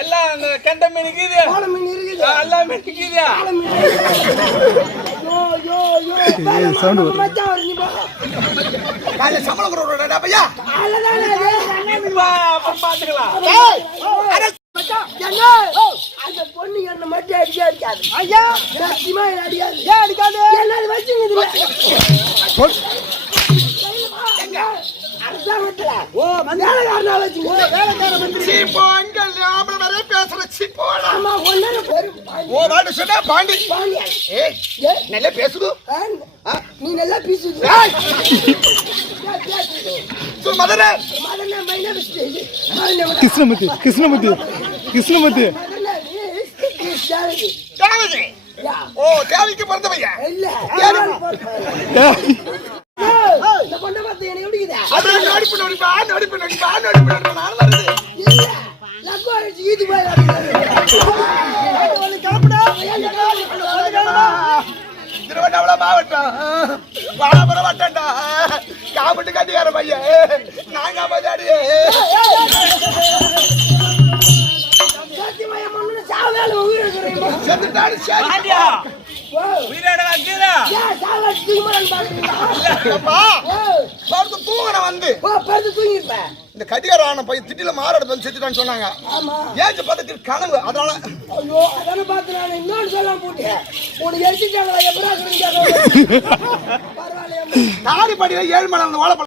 எல்லாம் அந்த கெண்ட மீன் இருக்குது, எல்லா மீன் இருக்குது. அந்த பொண்ணு என்ன மட்டும் அடிக்க அடிக்காது. ஐயா சத்தியமா அடிக்காது. ஏன் அடிக்காது? என்ன வச்சுங்க அரசாங்கத்துல ஓ வேலைக்காரனா வச்சுங்க. வேலைக்கார மந்திரி போங்கள் நாம வர பேசுற சிப்போடா. ஆமா ஒண்ணு பேரு ஓ வாடு சொன்னா பாண்டி பாண்டி. ஏய் நல்லா பேசுது. நீ நல்லா பேசுது. சோ மதனே மதனே மைனே விஸ்டேஜ் கிருஷ்ணமூர்த்தி கிருஷ்ணமூர்த்தி கிருஷ்ணமூர்த்தி தேவதி. ஓ தேவிக்கு பிறந்த பையன் இல்ல இந்த பொண்ணு பார்த்து என்ன எப்படிக்குதா? அது நடி பண்ணி நான் வருது. இல்ல லக்கு அடிச்சு ஈதி போய் வந்து கிளம்புடா. திருவண்ணாமலை மாவட்டம் வாழபுரம் வட்டம்டா. காமெட்டு கட்டிக்கார பையன் நாங்க மஜாடி சத்தியமா மண்ணு சாவல உயிர் இருக்குறீங்க. செத்துட்டாரு சாடியா உயிரோட வாங்கீரா யா சாவல தூங்குறேன் பாருங்கப்பா. படுத்து தூங்குற வந்து படுத்து தூங்கிப்ப. இந்த கடிகாரான பையன் திட்டில மாரட வந்து செத்துட்டான்னு சொன்னாங்க. ஆமா ஏஞ்ச பதத்தில் கனவு அதனால ஐயோ அதான பார்த்து நான் இன்னொரு சொல்லலாம் போட்டேன். உனக்கு எரிச்சிட்டாங்களா எப்படா சொல்றீங்க? பரவாயில்லையா நாரி படியில 7 மணி அந்த வாழை